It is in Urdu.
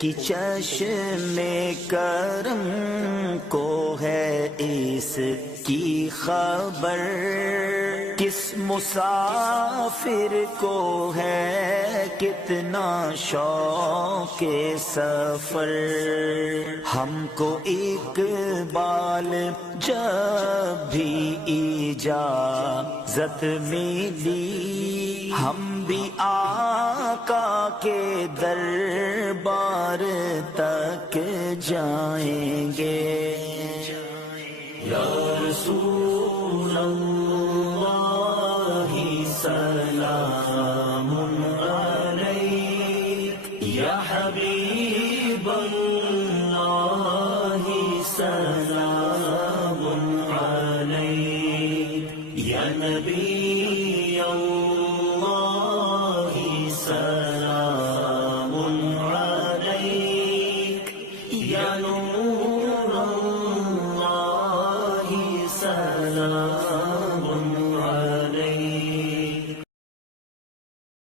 کی چشم کرم کو ہے اس کی خبر، کس مسافر کو ہے کتنا شوق سفر، ہم کو اقبال جب بھی اجازت ملی، ہم بھی آقا کے دربار تک جائیں گے۔ یا رسول اللہ سلام علیک، یا حبیب اللہ سلام علیک، یا نبی اللہ سلام علیک، یا نور اللہ سلام